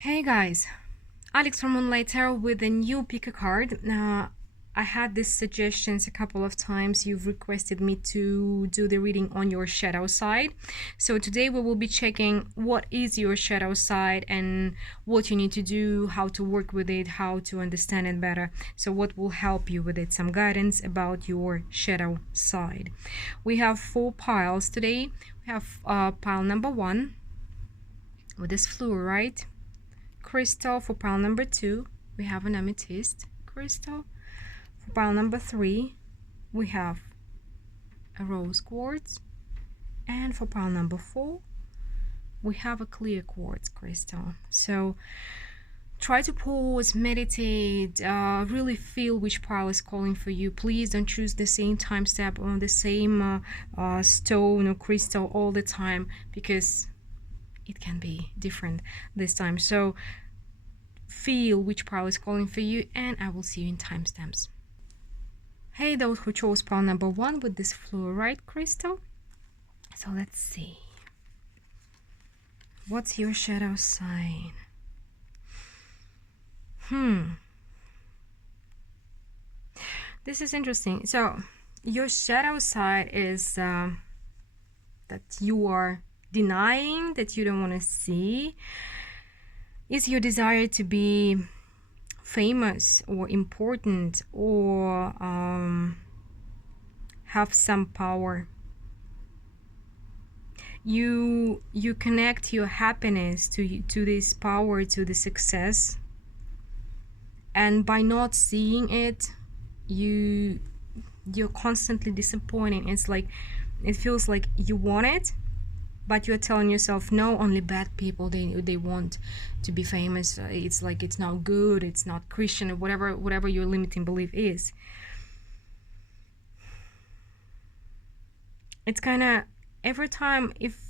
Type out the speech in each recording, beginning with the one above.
Hey guys, Alex from Untitled Chapter with a new pick a card. Now, I had these suggestions a couple of times. You've requested me to do the reading on your shadow side. So today we will be checking what is your shadow side and what you need to do, how to work with it, how to understand it better. So what will help you with it, some guidance about your shadow side. We have 4 piles today. We have pile number 1 with this fluorite crystal. For pile number 2 we have an amethyst crystal. For pile number 3 we have a rose quartz, and for pile number 4 we have a clear quartz crystal. So try to pause, meditate, really feel which pile is calling for you. Please don't choose the same time step or the same stone or crystal all the time, because it can be different this time. So feel which pile is calling for you, and I will see you in timestamps. Hey, those who chose pile number 1 with this fluorite crystal. So let's see. What's your shadow sign? This is interesting. So your shadow side is that you are denying, that you don't want to see, is your desire to be famous or important or have some power. You connect your happiness to this power, to the success, and by not seeing it, you're constantly disappointed. It's like, it feels like you want it, but you're telling yourself, no, only bad people, they want to be famous. It's like it's not good, it's not Christian, or whatever your limiting belief is. It's kind of every time, if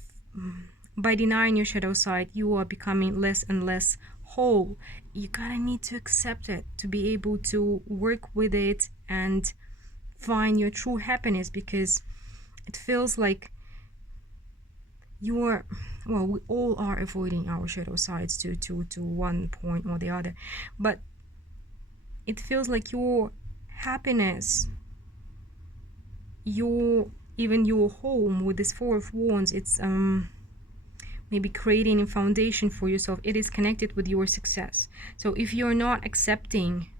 by denying your shadow side you are becoming less and less whole, you kind of need to accept it to be able to work with it and find your true happiness, because it feels like we all are avoiding our shadow sides to one point or the other, but it feels like your happiness, even your home with this 4 of Wands, it's maybe creating a foundation for yourself. It is connected with your success. So if you're not accepting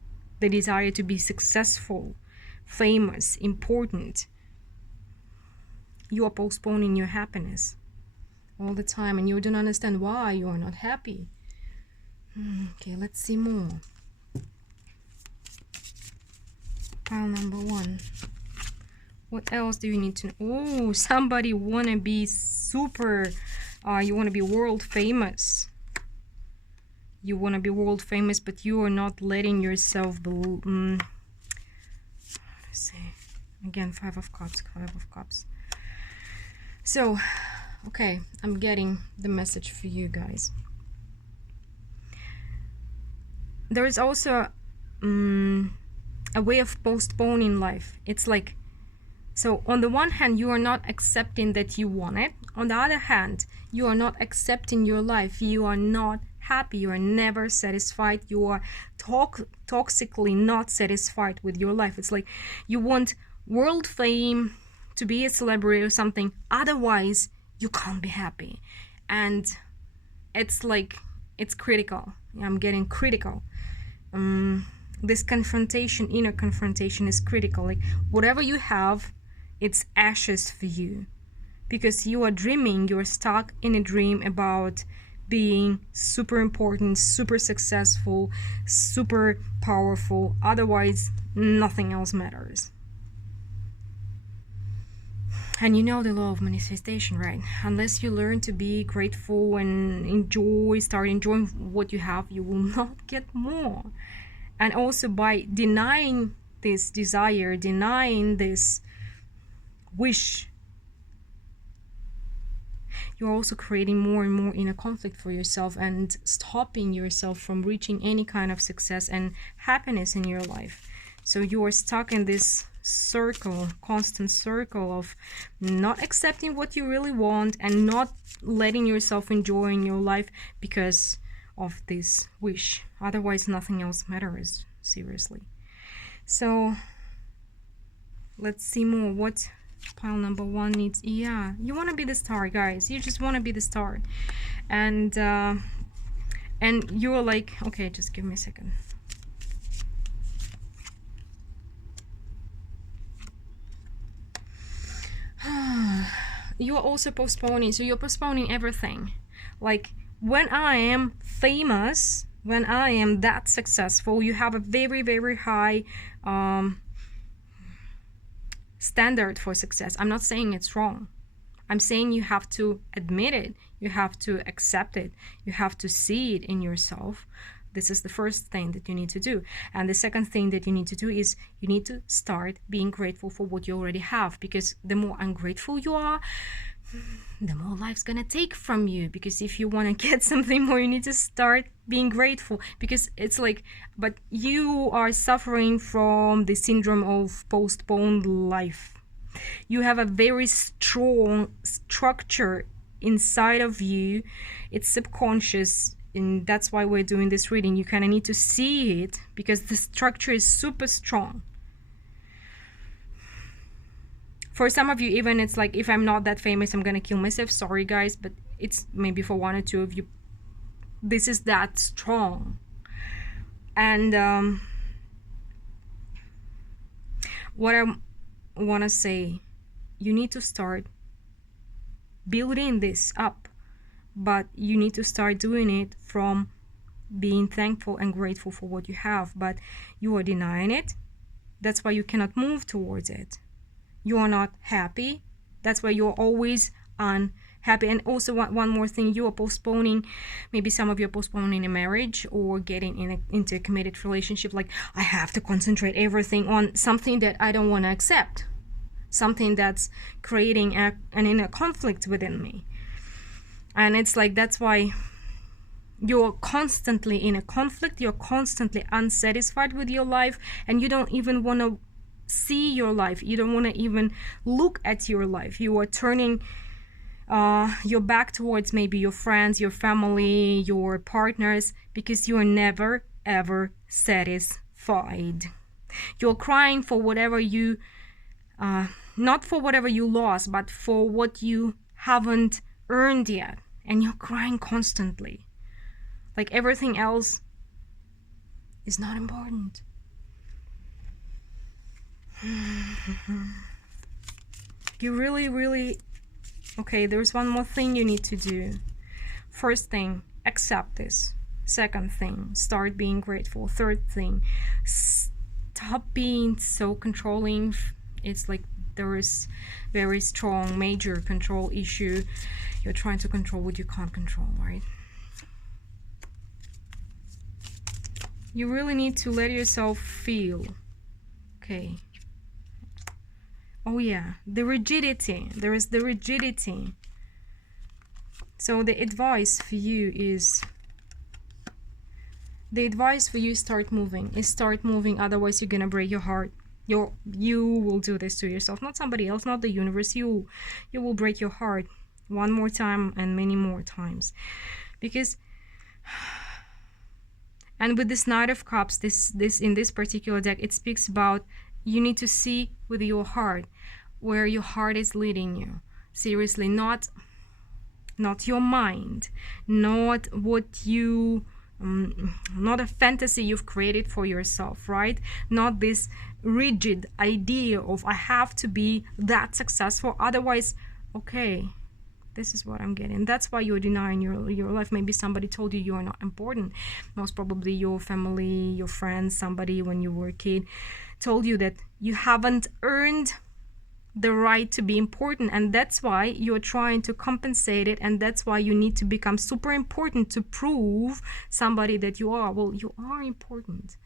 the desire to be successful, famous, important, you are postponing your happiness all the time, and you don't understand why you are not happy. Okay, let's see more. Pile number 1. What else do you need to know? Oh, somebody wanna be super, you wanna be world famous. You wanna be world famous, but you are not letting yourself let's see. Again, 5 of Cups. So, okay, I'm getting the message for you guys. There is also a way of postponing life. It's like, so on the one hand, you are not accepting that you want it. On the other hand, you are not accepting your life. You are not happy. You are never satisfied. You are toxically not satisfied with your life. It's like you want world fame, to be a celebrity or something. Otherwise, you can't be happy. And it's like, it's critical. I'm getting critical. This confrontation, inner confrontation, is critical. Like whatever you have, it's ashes for you, because you are dreaming, you're stuck in a dream about being super important, super successful, super powerful. Otherwise, nothing else matters. And you know the law of manifestation, right? Unless you learn to be grateful and start enjoying what you have, you will not get more. And also, by denying this desire, denying this wish, you're also creating more and more inner conflict for yourself and stopping yourself from reaching any kind of success and happiness in your life. So you are stuck in this circle, constant circle of not accepting what you really want and not letting yourself enjoy in your life because of this wish. Otherwise, nothing else matters, seriously. So let's see more. What pile number 1 needs? Yeah, you want to be the star, guys. You just want to be the star. And you're like, okay, just give me a second. You're also postponing. So you're postponing everything. Like, when I am famous, when I am that successful, you have a very, very high standard for success. I'm not saying it's wrong. I'm saying you have to admit it. You have to accept it. You have to see it in yourself. This is the first thing that you need to do. And the second thing that you need to do is you need to start being grateful for what you already have. Because the more ungrateful you are, the more life's gonna take from you. Because if you want to get something more, you need to start being grateful. Because it's like, but you are suffering from the syndrome of postponed life. You have a very strong structure inside of you. It's subconscious, and that's why we're doing this reading. You kind of need to see it because the structure is super strong. For some of you, even it's like, if I'm not that famous, I'm gonna kill myself. Sorry, guys, but it's maybe for 1 or 2 of you. This is that strong. And what I want to say, you need to start building this up, but you need to start doing it from being thankful and grateful for what you have. But you are denying it. That's why you cannot move towards it. You are not happy. That's why you're always unhappy. And also one more thing, you are postponing, maybe some of you are postponing a marriage or getting into a committed relationship. Like, I have to concentrate everything on something that I don't want to accept, something that's creating an inner conflict within me. And it's like, that's why you're constantly in a conflict. You're constantly unsatisfied with your life, and you don't even want to see your life. You don't want to even look at your life. You are turning your back towards maybe your friends, your family, your partners, because you are never ever satisfied. You're crying for whatever you not for whatever you lost, but for what you haven't earned yet. And you're crying constantly. Like, everything else is not important. You really, really... Okay, there's one more thing you need to do. First thing, accept this. Second thing, start being grateful. Third thing, stop being so controlling. It's like there is very strong major control issue. You're trying to control what you can't control, right? You really need to let yourself feel. Okay. Oh yeah, the rigidity. There is the rigidity. So the advice for you is... The advice for you, start moving. Start moving, otherwise you're gonna break your heart. You will do this to yourself, not somebody else, not the universe. You will break your heart one more time and many more times. Because... And with this Knight of Cups, this in this particular deck, it speaks about you need to see with your heart where your heart is leading you. Seriously, not your mind, not what you, not a fantasy you've created for yourself, right? Not this rigid idea of I have to be that successful, otherwise, okay, this is what I'm getting. That's why you're denying your life. Maybe somebody told you are not important. Most probably your family, your friends, somebody when you were a kid told you that you haven't earned the right to be important, and that's why you're trying to compensate it, and that's why you need to become super important to prove somebody that you are. Well, you are important.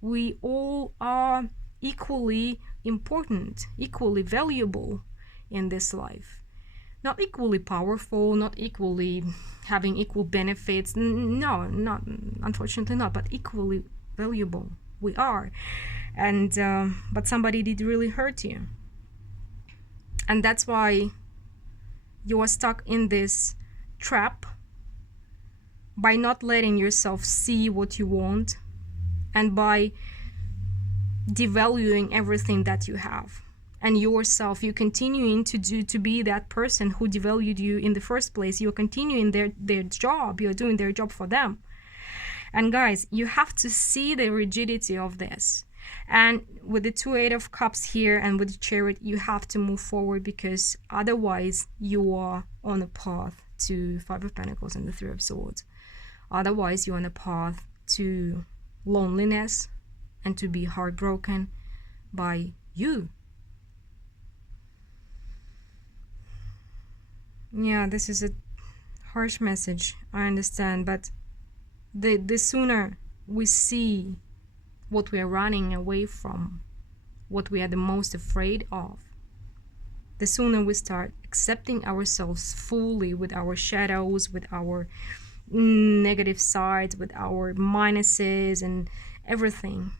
We all are equally important, equally valuable in this life. Not equally powerful, not equally having equal benefits. No, not, unfortunately not, but equally valuable. We are. And but somebody did really hurt you. And that's why you are stuck in this trap. by not letting yourself see what you want, and by devaluing everything that you have and yourself, you're continuing to be that person who devalued you in the first place. You're continuing their job. You're doing their job for them. And guys, you have to see the rigidity of this. And with the 2 Eight of Cups here and with the Chariot, you have to move forward, because otherwise you are on a path to Five of Pentacles and the Three of Swords. Otherwise you're on a path to loneliness and to be heartbroken by you. Yeah, this is a harsh message, I understand, but the sooner we see what we are running away from, what we are the most afraid of, the sooner we start accepting ourselves fully with our shadows, with our negative sides, with our minuses and everything,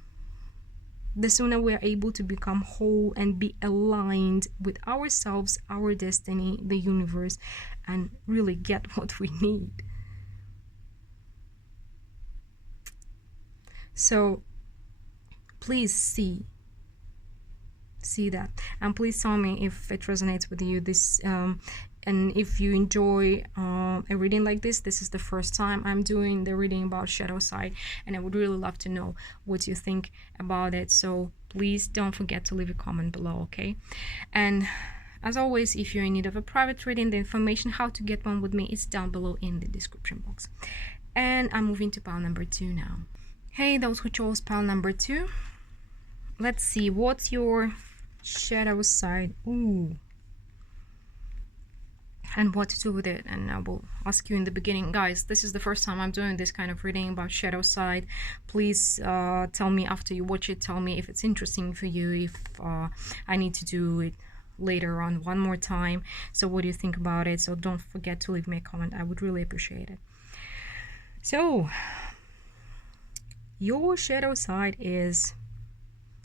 the sooner we are able to become whole and be aligned with ourselves, our destiny, the universe, and really get what we need. So please see that, and please tell me if it resonates with you, this and if you enjoy a reading like this. This is the first time I'm doing the reading about Shadowside, and I would really love to know what you think about it. So please don't forget to leave a comment below, okay? And as always, if you're in need of a private reading, the information how to get one with me is down below in the description box. And I'm moving to pile number 2 now. Hey, those who chose pile number 2, let's see what's your shadow side. Ooh. And what to do with it. And I will ask you in the beginning, guys, this is the first time I'm doing this kind of reading about Shadowside. Please tell me after you watch it, tell me if it's interesting for you, if I need to do it later on one more time. So what do you think about it? So don't forget to leave me a comment. I would really appreciate it. So your shadow side is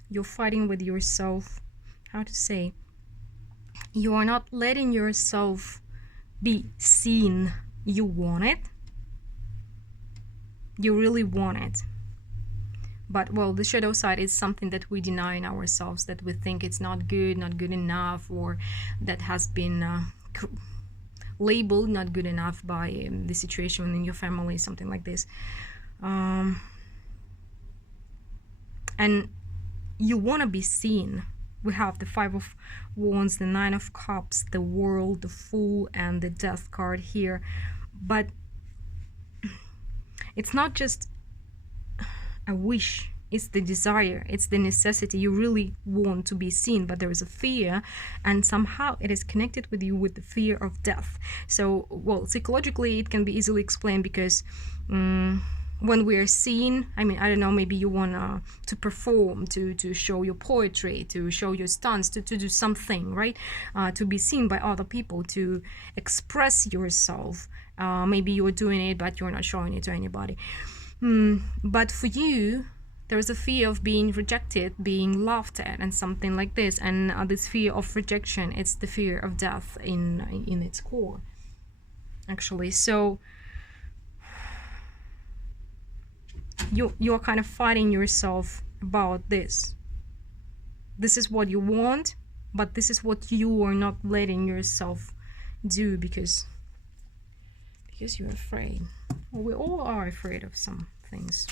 you're fighting with yourself. How to say? You are not letting yourself be seen. You want it. You really want it. But, well, the shadow side is something that we deny in ourselves, that we think it's not good enough, or that has been labeled not good enough by the situation in your family, something like this. And you want to be seen. We have the Five of Wands, the Nine of Cups, the World, the Fool, and the Death card here. But it's not just a wish, it's the desire, it's the necessity. You really want to be seen, but there is a fear, and somehow it is connected with you with the fear of death. So, well, psychologically it can be easily explained, because when we are seen, I mean, I don't know, maybe you want to perform, to show your poetry, to show your stunts, to do something, right? To be seen by other people, to express yourself. Maybe you're doing it, but you're not showing it to anybody. But for you, there's a fear of being rejected, being laughed at, and something like this. And this fear of rejection, it's the fear of death in its core, actually. So you're kind of fighting yourself about this. This is what you want, but this is what you are not letting yourself do, because you're afraid. Well, we all are afraid of some things,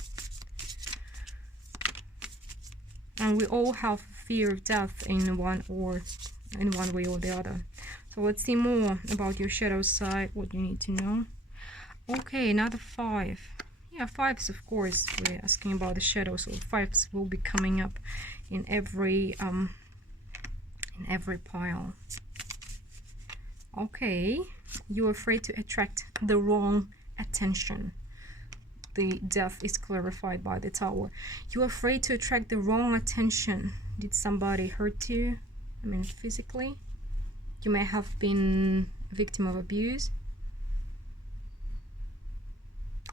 and we all have fear of death in one way or the other. So let's see more about your shadow side, what you need to know. Okay, another 5. Yeah, 5s, of course. We're asking about the shadows, so 5s will be coming up in every pile. Okay, you're afraid to attract the wrong attention. The death is clarified by the Tower. You're afraid to attract the wrong attention. Did somebody hurt you? I mean, physically? You may have been a victim of abuse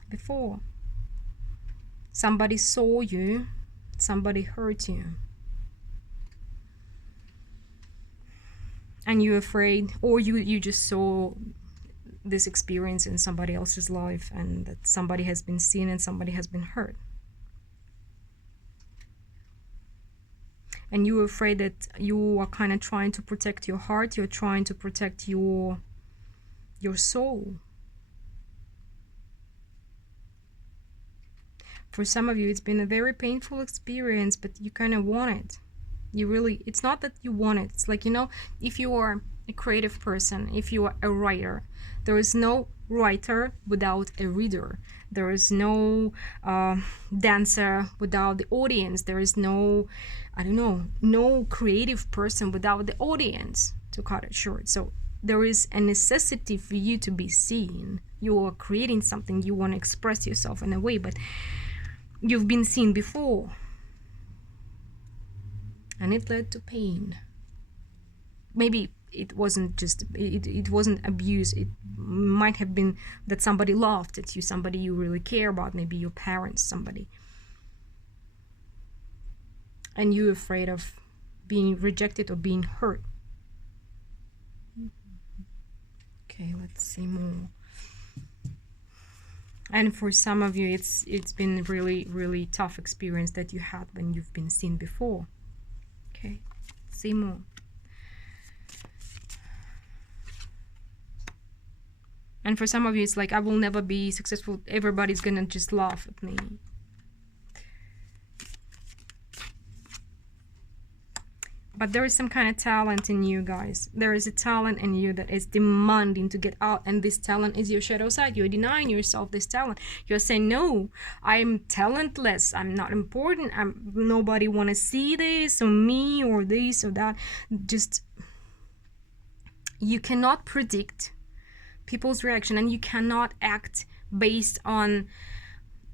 before. Somebody saw you, somebody hurt you, and you're afraid, or you just saw this experience in somebody else's life, and that somebody has been seen and somebody has been hurt. And you're afraid that you are kind of trying to protect your heart, you're trying to protect your soul. For some of you, it's been a very painful experience, but you kind of want it. You really, it's not that you want it. It's like, you know, if you are a creative person, if you are a writer, there is no writer without a reader. There is no dancer without the audience. There is no, I don't know, no creative person without the audience, to cut it short. So there is a necessity for you to be seen. You are creating something, you want to express yourself in a way, but you've been seen before. And it led to pain. Maybe it wasn't just, it wasn't abuse. It might have been that somebody laughed at you, somebody you really care about, maybe your parents, somebody. And you're afraid of being rejected or being hurt. Okay, let's see more. And for some of you, it's been really, really tough experience that you had when you've been seen before. Okay, see more. And for some of you, it's like, I will never be successful. Everybody's gonna just laugh at me. But there is some kind of talent in you, guys. There is a talent in you that is demanding to get out. And this talent is your shadow side. You're denying yourself this talent. You're saying, no, I'm talentless. I'm not important. Nobody want to see this or me or this or that. Just, you cannot predict people's reaction, and you cannot act based on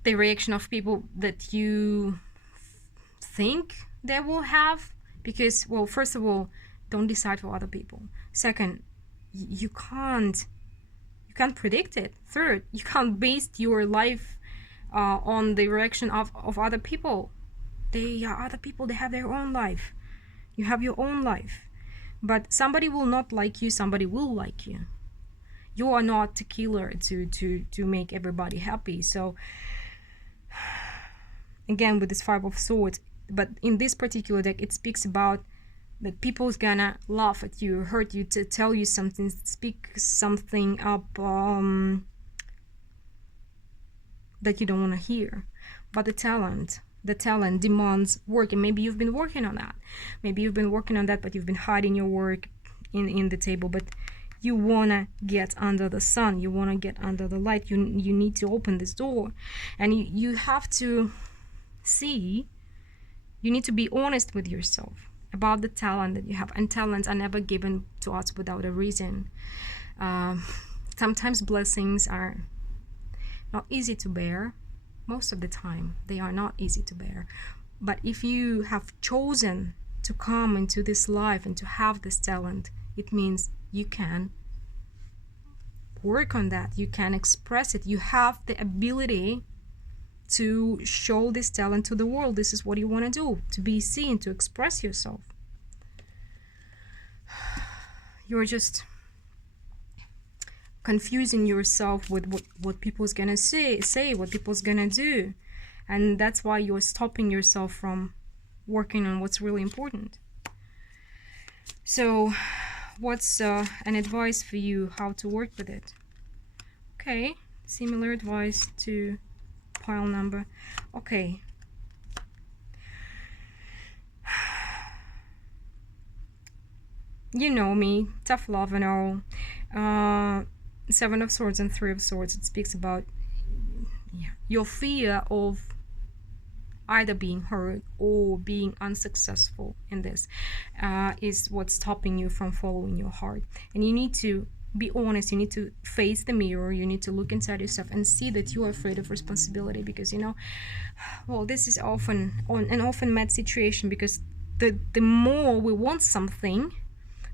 the reaction of people that you think they will have. Because, well, first of all, don't decide for other people. Second, you can't predict it. Third, you can't base your life on the reaction of other people. They are other people. They have their own life. You have your own life. But somebody will not like you. Somebody will like you. You are not a killer to make everybody happy. So, again, with this Five of Swords, but in this particular deck, it speaks about that people's gonna laugh at you, hurt you, to tell you something, speak something up that you don't want to hear. But the talent demands work, and maybe you've been working on that. Maybe you've been working on that, but you've been hiding your work in the table. But you wanna get under the sun. You wanna get under the light. You need to open this door, and you have to see. You need to be honest with yourself about the talent that you have. And talents are never given to us without a reason. Sometimes blessings are not easy to bear. Most of the time, they are not easy to bear. But if you have chosen to come into this life and to have this talent, it means you can work on that. You can express it. You have the ability to show this talent to the world. This is what you want to do, to be seen, to express yourself. You're just confusing yourself with what people's gonna say, what people's gonna do. And that's why you're stopping yourself from working on what's really important. So what's an advice for you how to work with it? Okay, similar advice to pile number. Okay. You know me, tough love and all. Seven of Swords and Three of Swords. It speaks about your fear of either being hurt or being unsuccessful in this is what's stopping you from following your heart. And you need to be honest. You need to face the mirror. You need to look inside yourself and see that you are afraid of responsibility, because well, this is often an often met situation, because the more we want something,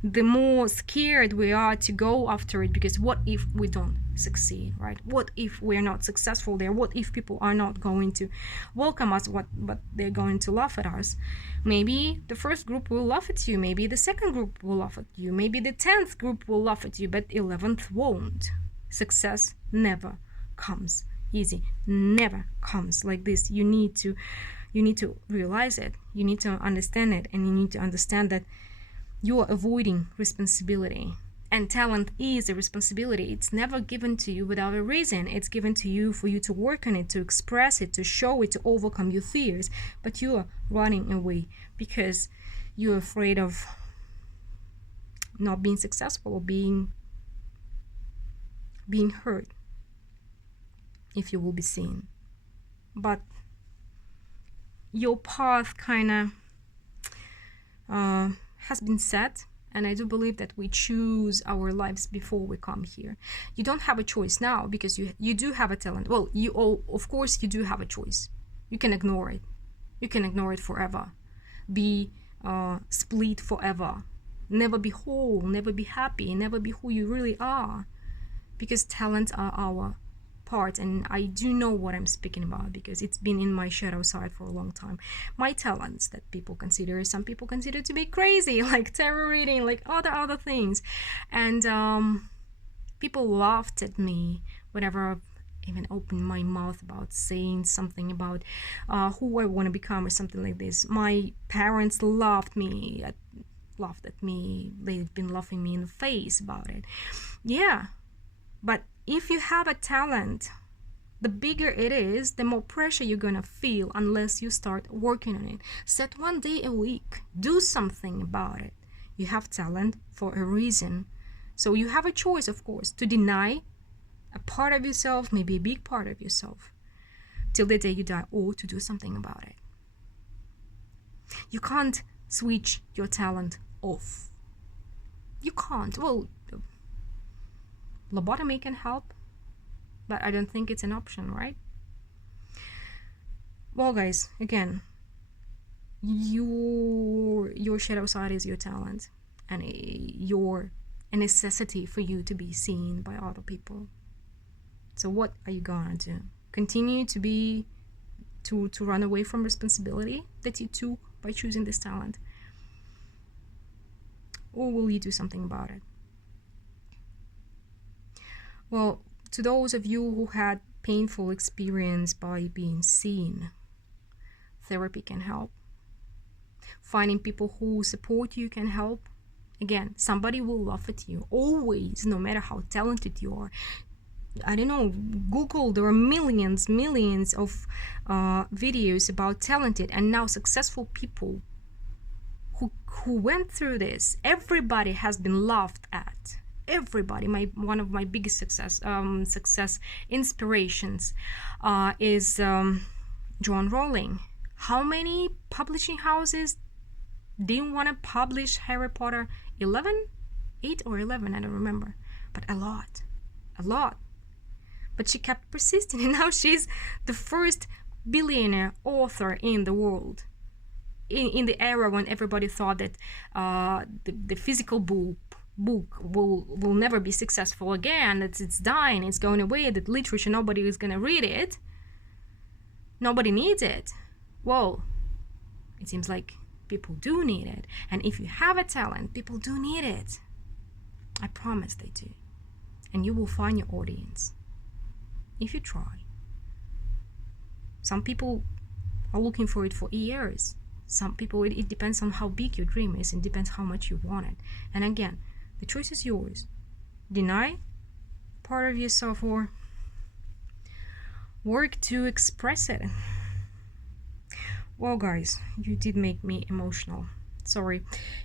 the more scared we are to go after it, because what if we don't succeed, right? What if we're not successful there? What if people are not going to welcome us, but they're going to laugh at us? Maybe the first group will laugh at you, maybe the second group will laugh at you, maybe the 10th group will laugh at you, but 11th won't. Success never comes easy, never comes like this. You need to realize it, you need to understand it, and you need to understand that you are avoiding responsibility. And talent is a responsibility. It's never given to you without a reason. It's given to you for you to work on it, to express it, to show it, to overcome your fears. But you are running away because you're afraid of not being successful or being hurt if you will be seen. But your path kind of has been set, and I do believe that we choose our lives before we come here. You don't have a choice now because you do have a talent. Well, of course you do have a choice. You can ignore it. You can ignore it forever. Be split forever. Never be whole, never be happy, never be who you really are. Because talents are our part, and I do know what I'm speaking about because it's been in my shadow side for a long time. My talents that some people consider to be crazy, like tarot reading, like other things. And people laughed at me whenever I even opened my mouth about saying something about who I want to become or something like this. My parents laughed at me. They've been laughing me in the face about it. Yeah. But if you have a talent, the bigger it is, the more pressure you're gonna feel unless you start working on it. Set 1 day a week. Do something about it. You have talent for a reason. So you have a choice, of course, to deny a part of yourself, maybe a big part of yourself, till the day you die, or to do something about it. You can't switch your talent off. You can't. Well, lobotomy can help, but I don't think it's an option, right? Well, guys, again, your shadow side is your talent, and a necessity for you to be seen by other people. So what are you gonna do? Continue to run away from responsibility that you took by choosing this talent, or will you do something about it? Well, to those of you who had painful experience by being seen, therapy can help. Finding people who support you can help. Again, somebody will laugh at you, always, no matter how talented you are. I don't know, Google, there are millions of videos about talented and now successful people who went through this. Everybody has been laughed at. Everybody. One of my biggest success inspirations is John Rowling. How many publishing houses didn't want to publish Harry Potter? 8 or 11, I don't remember, but a lot. But she kept persisting, and now she's the first billionaire author in the world. In the era when everybody thought that the physical book will never be successful again, that it's dying, it's going away, that literature, nobody is going to read it, nobody needs it. Well, it seems like people do need it. And if you have a talent, people do need it. I promise they do. And you will find your audience if you try. Some people are looking for it for years. Some people, it depends on how big your dream is, and depends how much you want it. And again, the choice is yours. Deny part of yourself or work to express it. Well, guys, you did make me emotional. Sorry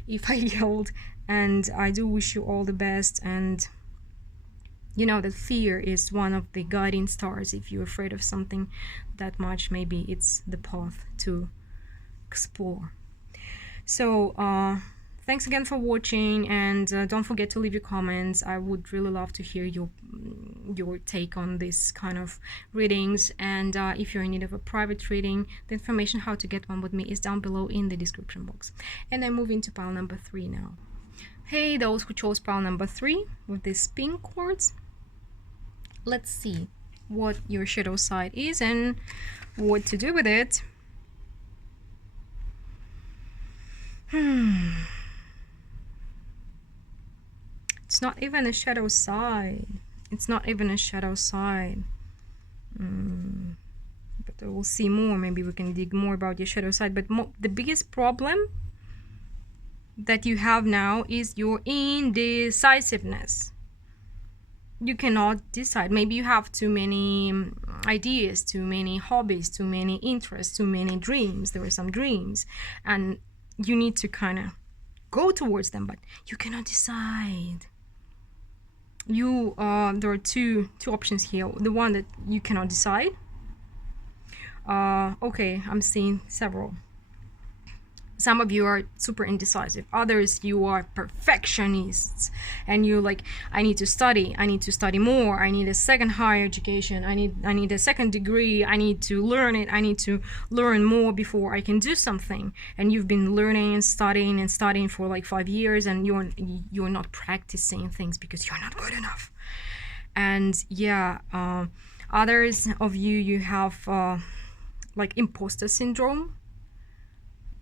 if I yelled, and I do wish you all the best. And you know that fear is one of the guiding stars. If you're afraid of something that much, maybe it's the path to explore. So thanks again for watching, and don't forget to leave your comments. I would really love to hear your take on this kind of readings. And if you're in need of a private reading, the information how to get one with me is down below in the description box. And I move into pile number 3 now. Hey, those who chose pile number 3 with these pink quartz, let's see what your shadow side is and what to do with it. It's not even a shadow side. It's not even a shadow side. But we'll see more. Maybe we can dig more about your shadow side. But the biggest problem that you have now is your indecisiveness. You cannot decide. Maybe you have too many ideas, too many hobbies, too many interests, too many dreams. There are some dreams, and you need to kind of go towards them, but you cannot decide. There are two options here. The one that you cannot decide. Okay, I'm seeing several. Some of you are super indecisive. Others, you are perfectionists, and you're like, I need to study more, I need a second higher education, I need a second degree, I need to learn it, I need to learn more before I can do something. And you've been learning and studying for like 5 years, and you're not practicing things because you're not good enough. And others of you have like imposter syndrome.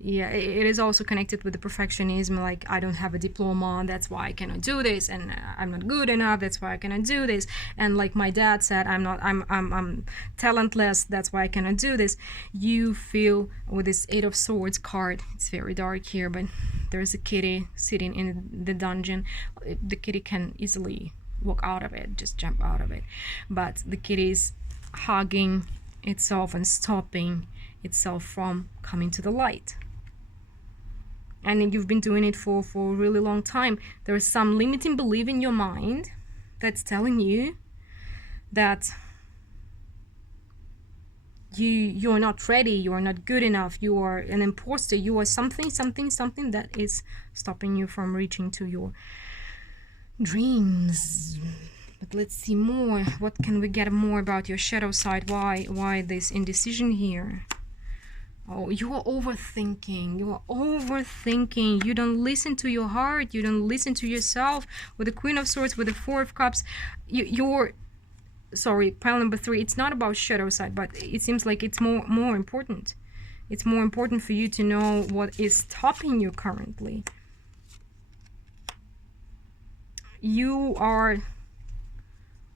Yeah, it is also connected with the perfectionism, like I don't have a diploma, that's why I cannot do this, and I'm not good enough, that's why I cannot do this, and like my dad said, I'm talentless, that's why I cannot do this. You feel with this 8 of Swords card, it's very dark here, but there's a kitty sitting in the dungeon. The kitty can easily walk out of it, just jump out of it, but the kitty is hugging itself and stopping itself from coming to the light. And you've been doing it for a really long time. There is some limiting belief in your mind that's telling you that you're not ready, you're not good enough, you are an imposter, you are something that is stopping you from reaching to your dreams. But let's see more. What can we get more about your shadow side? Why this indecision here? Oh, you are overthinking. You don't listen to your heart. You don't listen to yourself. With the Queen of Swords, with the Four of Cups, pile number 3. It's not about shadow side, but it seems like it's more important. It's more important for you to know what is stopping you currently. You are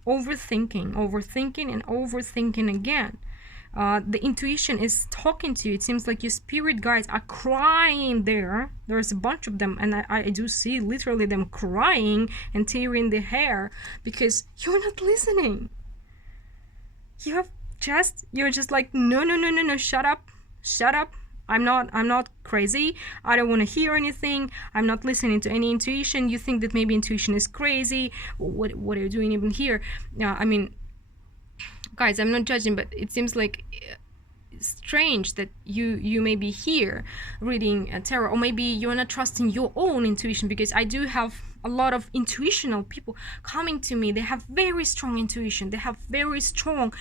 overthinking again. The intuition is talking to you. It seems like your spirit guides are crying there. There's a bunch of them, and I do see literally them crying and tearing their hair because you're not listening. You're just like, no, shut up. I'm not crazy. I don't want to hear anything. I'm not listening to any intuition. You think that maybe intuition is crazy. What are you doing even here? I mean, guys, I'm not judging, but it seems like strange that you may be here reading tarot, or maybe you're not trusting your own intuition, because I do have a lot of intuitional people coming to me. They have very strong intuition, they have very strong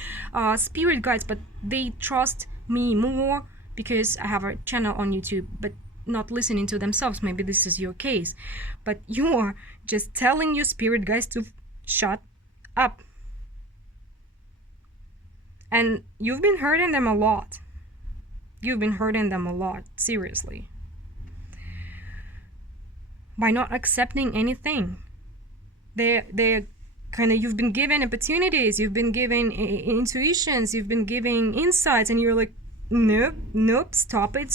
spirit guides, but they trust me more because I have a channel on YouTube, but not listening to themselves. Maybe this is your case, but you are just telling your spirit guides to shut up. And you've been hurting them a lot. Seriously. By not accepting anything. They're kind of, you've been given opportunities, you've been given intuitions, you've been giving insights, and you're like, nope, stop it,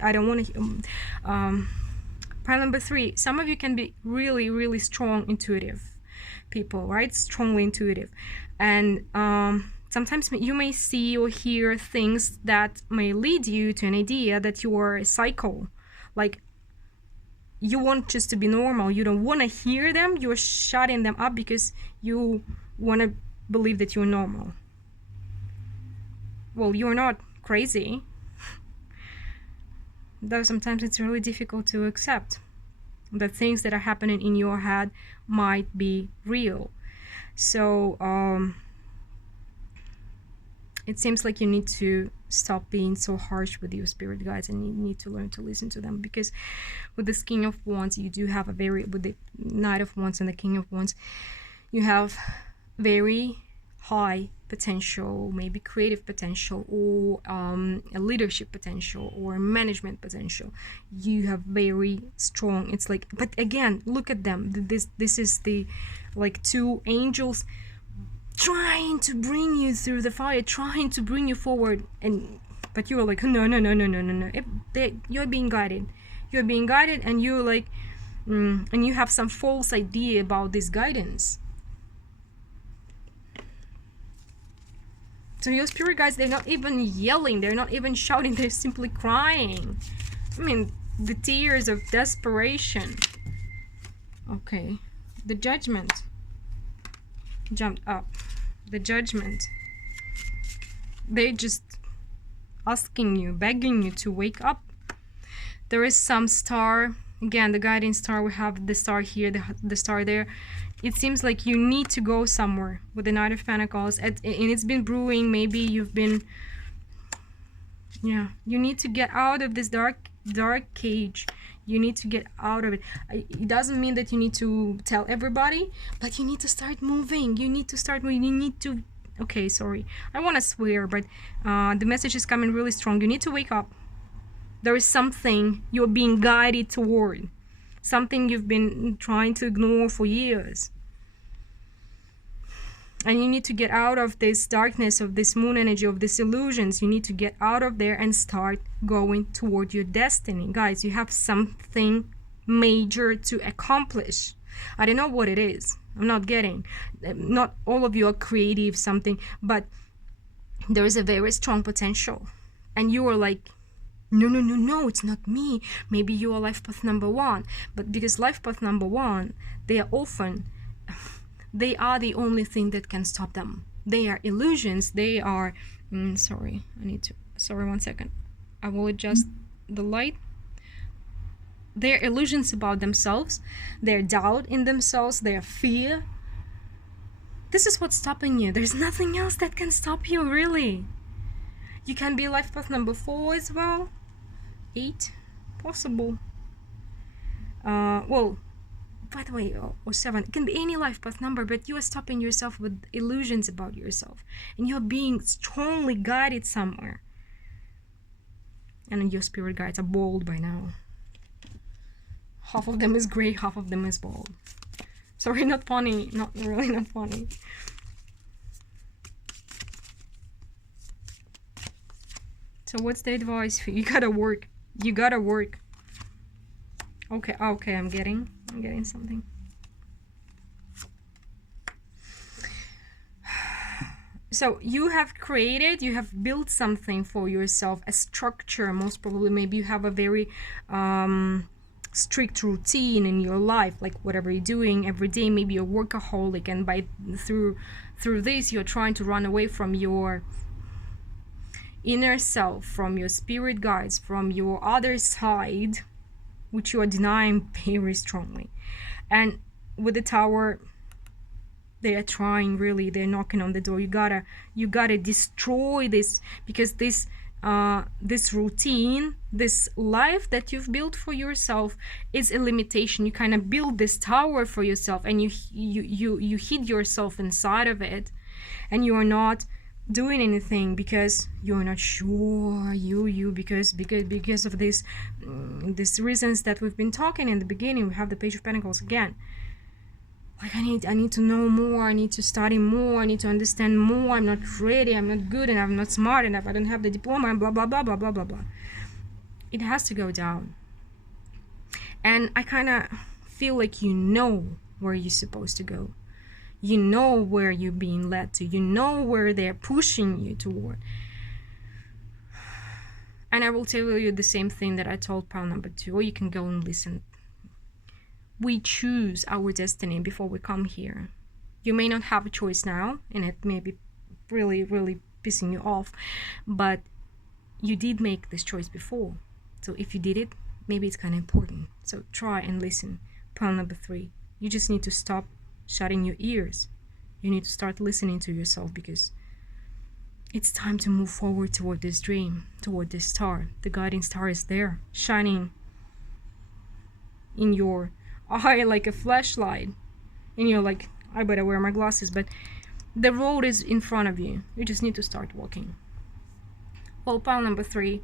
I don't want to. Pile number 3, some of you can be really, really strong intuitive people, right? Strongly intuitive. And sometimes you may see or hear things that may lead you to an idea that you are a psycho. Like, you want just to be normal. You don't want to hear them. You're shutting them up because you want to believe that you're normal. Well, you're not crazy. Though sometimes it's really difficult to accept that things that are happening in your head might be real. So, it seems like you need to stop being so harsh with your spirit guides, and you need to learn to listen to them, because with this King of Wands, you do have with the Knight of Wands and the King of Wands, you have very high potential, maybe creative potential, or a leadership potential, or management potential. You have very strong, it's like, but again, look at them. This is the, like, 2 angels trying to bring you through the fire, trying to bring you forward, but you're like, no, no, no, no, no, no, no. You're being guided. You're being guided, and you're like, and you have some false idea about this guidance. So your spirit guides, they're not even yelling, they're not even shouting, they're simply crying. I mean, the tears of desperation. Okay, the Judgment jumped up. The Judgment. They're just asking you, begging you to wake up. There is some star. Again, the guiding star. We have the star here, the star there. It seems like you need to go somewhere with the Knight of Pentacles. And it's been brewing. Maybe you've been... Yeah, you need to get out of this dark cage. You need to get out of it. It doesn't mean that you need to tell everybody, but you need to start moving. You need to start moving. You need to... Okay, sorry. I want to swear, but the message is coming really strong. You need to wake up. There is something you're being guided toward. Something you've been trying to ignore for years. And you need to get out of this darkness, of this moon energy, of these illusions. You need to get out of there and start going toward your destiny. Guys, you have something major to accomplish. I don't know what it is. I'm not getting. Not all of you are creative, something. But there is a very strong potential. And you are like, no, no, no, no, it's not me. Maybe you are life path number 1. But because life path number 1, they are often... They are the only thing that can stop them. They are illusions. They are... sorry, I need to... Sorry, 1 second. I will adjust the light. They're illusions about themselves. Their doubt in themselves. Their fear. This is what's stopping you. There's nothing else that can stop you, really. You can be life path number 4 as well. 8. Possible. Well... By the way, or 7, it can be any life path number, but you are stopping yourself with illusions about yourself. And you're being strongly guided somewhere. And your spirit guides are bald by now. Half of them is gray, half of them is bald. Sorry, not funny. Not really not funny. So what's the advice for you? You gotta work. You gotta work. Okay, okay, I'm getting something. So you have built something for yourself, a structure. Most probably, maybe you have a very strict routine in your life, like whatever you're doing every day. Maybe you're a workaholic, and through this, you're trying to run away from your inner self, from your spirit guides, from your other side, which you are denying very strongly. And with the Tower, they are trying, really, they're knocking on the door. You gotta destroy this, because this routine, this life that you've built for yourself is a limitation. You kind of build this tower for yourself, and you hid yourself inside of it, and you are not doing anything because you're not sure because of these reasons that we've been talking in the beginning. We have the Page of Pentacles again. Like, I need to know more, I need to study more, I need to understand more, I'm not ready, I'm not good enough, I'm not smart enough, I don't have the diploma, and blah blah blah blah blah blah blah. It has to go down. And I kind of feel like you know where you're supposed to go. You know where you're being led to. You know where they're pushing you toward. And I will tell you the same thing that I told pile number 2, or you can go and listen. We choose our destiny before we come here. You may not have a choice now, and it may be really, really pissing you off, but you did make this choice before. So if you did it, maybe it's kind of important. So try and listen. Pile number 3. You just need to stop shutting your ears. You need to start listening to yourself, because it's time to move forward toward this dream, toward this star. The guiding star is there, shining in your eye like a flashlight. And you're like, I better wear my glasses, but the road is in front of you. You just need to start walking. Well, pile number 3,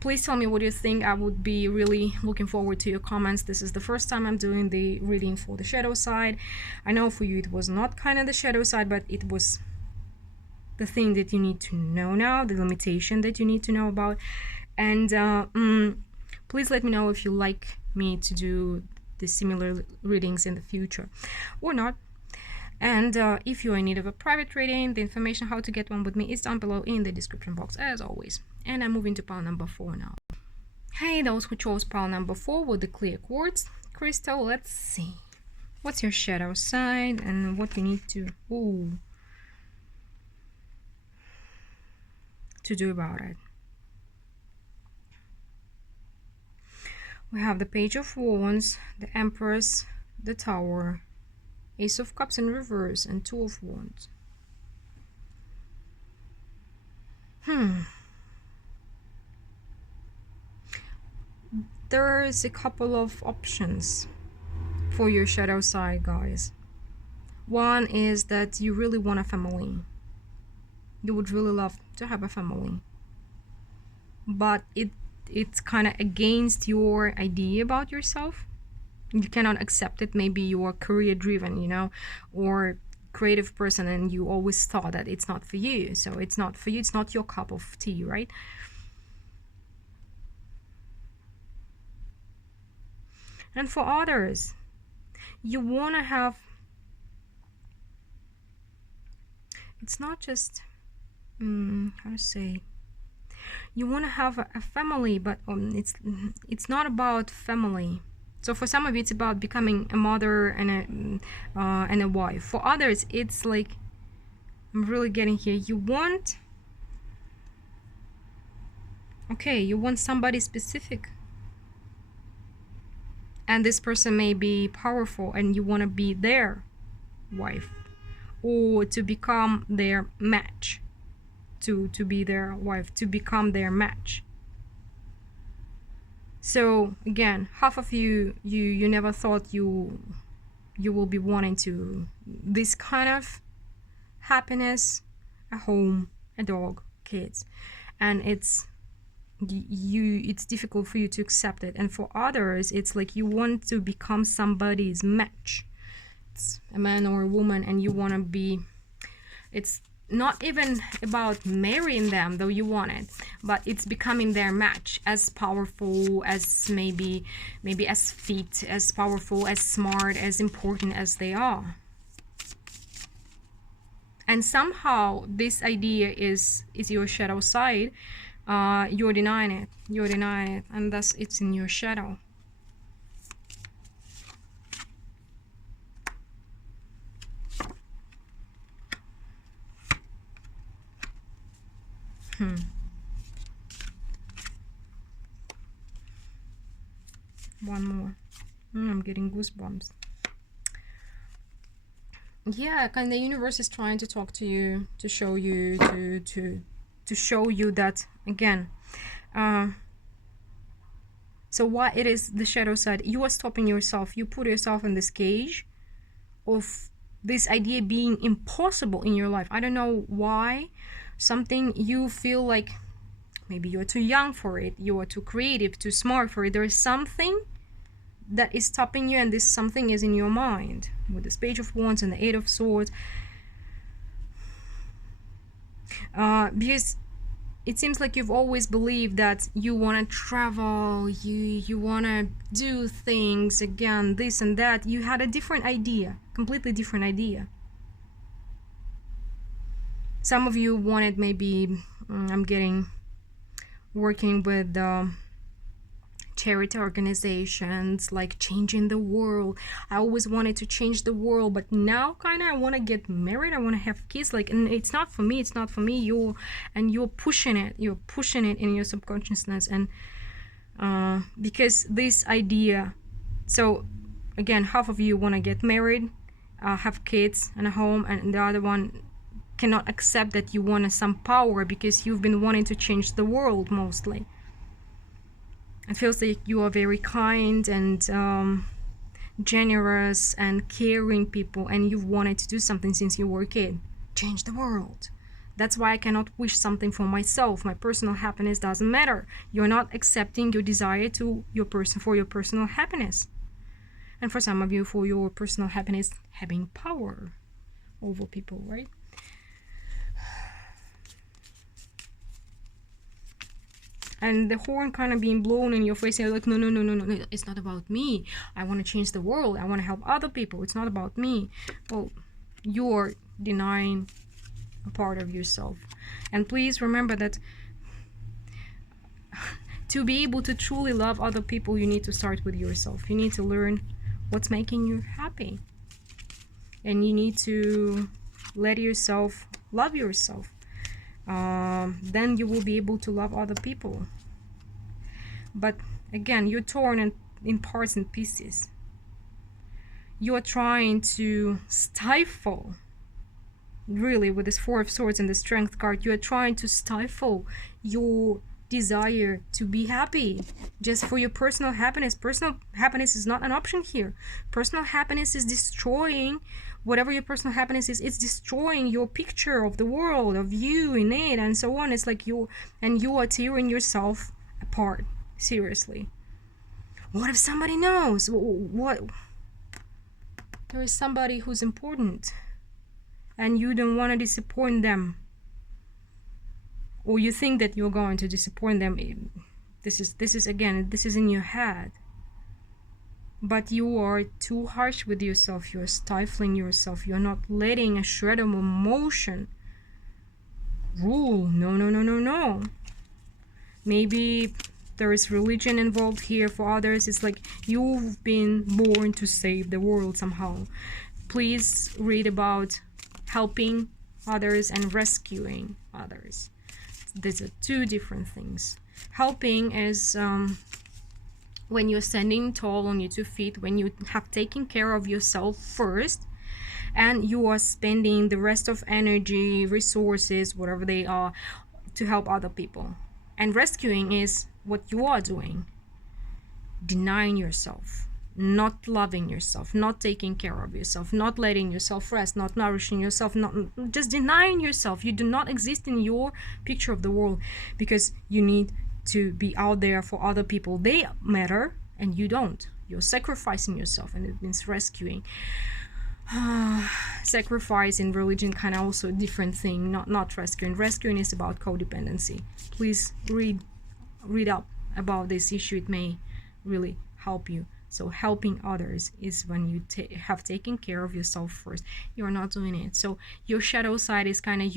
Please tell me what you think. I would be really looking forward to your comments. This is the first time I'm doing the reading for the shadow side. I know for you it was not kind of the shadow side, but it was the thing that you need to know now, the limitation that you need to know about. And please let me know if you like me to do the similar readings in the future or not. And if you are in need of a private reading, the information how to get one with me is down below in the description box as always. And I'm moving to pile number 4 now. Hey, those who chose pile number 4 with the clear quartz crystal, let's see. What's your shadow side and what you need to do about it? We have the Page of Wands, the Empress, the Tower, Ace of Cups in reverse, and Two of Wands. There's a couple of options for your shadow side, guys. One is that you really want a family. You would really love to have a family. But it's kind of against your idea about yourself. You cannot accept it. Maybe you are career driven, you know, or creative person, and you always thought that it's not for you. So it's not for you. It's not your cup of tea, right? And for others, you want to have, it's not just how to say, you want to have a family, but it's not about family. So for some of you, it's about becoming a mother and a wife. For others, it's like, I'm really getting here. You want somebody specific. And this person may be powerful and you want to be their wife. Or to become their match. To be their wife. To become their match. So again, half of you never thought you will be wanting to this kind of happiness, a home, a dog, kids, and it's difficult for you to accept it. And for others, it's like you want to become somebody's match. It's a man or a woman, and you want to be. It's not even about marrying them, though you want it, but it's becoming their match, as powerful, as maybe as fit, as powerful, as smart, as important as they are. And somehow this idea is your shadow side. You're denying it, and thus it's in your shadow. One more. I'm getting goosebumps. Yeah, kind of the universe is trying to talk to you, to show you, to show you that again. So what it is, the shadow side, you are stopping yourself. You put yourself in this cage of this idea being impossible in your life. I don't know why. Something you feel like maybe you're too young for it, you are too creative, too smart for it. There is something that is stopping you, and this something is in your mind with this Page of Wands and the Eight of Swords. Because it seems like you've always believed that you want to travel, you want to do things, again, this and that. You had a different idea, completely different idea. Some of you wanted maybe, I'm getting, working with charity organizations, like changing the world. I always wanted to change the world, but now kind of I want to get married, I want to have kids, like, and it's not for me, you're pushing it in your subconsciousness. And because this idea, so again, half of you want to get married, have kids and a home, and the other one cannot accept that you want some power because you've been wanting to change the world mostly. It feels like you are very kind and generous and caring people, and you've wanted to do something since you were a kid. Change the world. That's why I cannot wish something for myself. My personal happiness doesn't matter. You're not accepting your desire to for your personal happiness. And for some of you, for your personal happiness, having power over people, right? And the horn kind of being blown in your face, and you're like, no, it's not about me. I want to change the world. I want to help other people. It's not about me. Well, you're denying a part of yourself. And please remember that to be able to truly love other people, you need to start with yourself. You need to learn what's making you happy. And you need to let yourself love yourself. Then you will be able to love other people. But again, you're torn in parts and pieces. You're trying to stifle, really, with this Four of Swords and the Strength card, you're trying to stifle your desire to be happy just for your personal happiness. Personal happiness is not an option here. Personal happiness is destroying whatever your personal happiness is. It's destroying your picture of the world, of you in it, and so on. It's like you are tearing yourself apart. Seriously. What if somebody knows? What? There is somebody who's important and you don't want to disappoint them, or you think that you're going to disappoint them. This is again, this is in your head. But you are too harsh with yourself. You're stifling yourself. You're not letting a shred of emotion rule. No. Maybe there is religion involved here. For others, it's like you've been born to save the world somehow. Please read about helping others and rescuing others. These are two different things. Helping is when you're standing tall on your 2 feet, when you have taken care of yourself first, and you are spending the rest of energy, resources, whatever they are, to help other people. And rescuing is what you are doing. Denying yourself, not loving yourself, not taking care of yourself, not letting yourself rest, not nourishing yourself, not just denying yourself. You do not exist in your picture of the world because you need to be out there for other people. They matter and you don't. You're sacrificing yourself, and it means rescuing. Sacrifice in religion kind of also a different thing, not rescuing. Rescuing is about codependency. Please read up about this issue. It may really help you. So helping others is when you have taken care of yourself first. You're not doing it. So your shadow side is kind of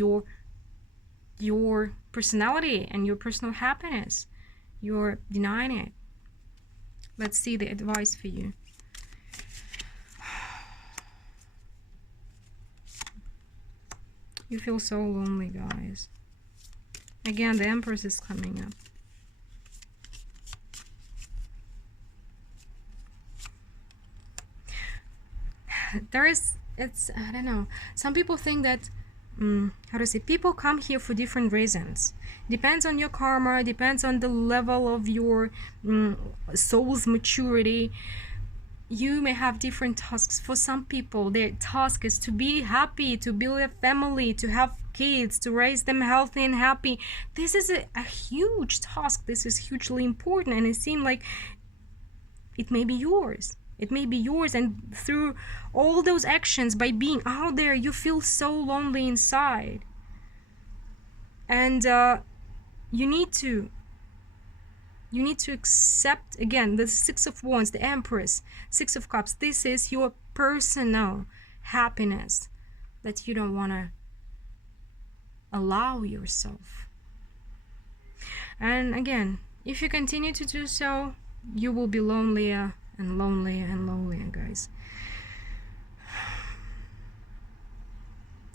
your personality and your personal happiness. You're denying it. Let's see the advice for you. You feel so lonely, guys. Again, the Empress is coming up. I don't know. Some people think that, people come here for different reasons. Depends on your karma, depends on the level of your soul's maturity. You may have different tasks. For some people, their task is to be happy, to build a family, to have kids, to raise them healthy and happy. This is a huge task. This is hugely important, and it seems like it may be yours. It may be yours, and through all those actions, by being out there, you feel so lonely inside. And you need to accept, again, the Six of Wands, the Empress, Six of Cups. This is your personal happiness that you don't want to allow yourself. And again, if you continue to do so, you will be lonelier and lonelier and lonelier, guys.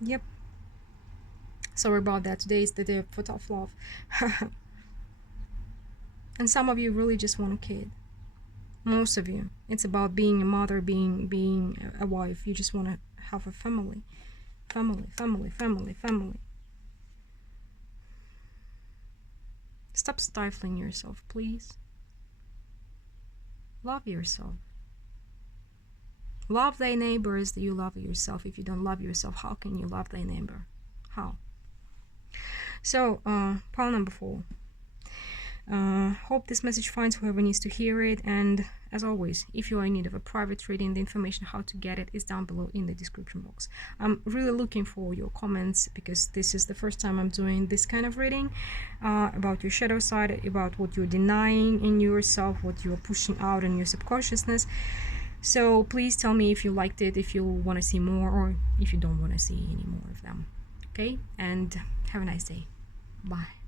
Yep. Sorry about that. Today is the day for tough love. And some of you really just want a kid. Most of you. It's about being a mother, being a wife. You just want to have a family. Family. Stop stifling yourself, please. Love yourself. Love thy neighbor as you love yourself. If you don't love yourself, how can you love thy neighbor? How? So, pile number 4. Hope this message finds whoever needs to hear it, and as always, if you are in need of a private reading, the information how to get it is down below in the description box. I'm really looking for your comments, because this is the first time I'm doing this kind of reading about your shadow side, about what you're denying in yourself, what you're pushing out in your subconsciousness. So please tell me if you liked it, if you want to see more, or if you don't want to see any more of them. Okay, and have a nice day. Bye.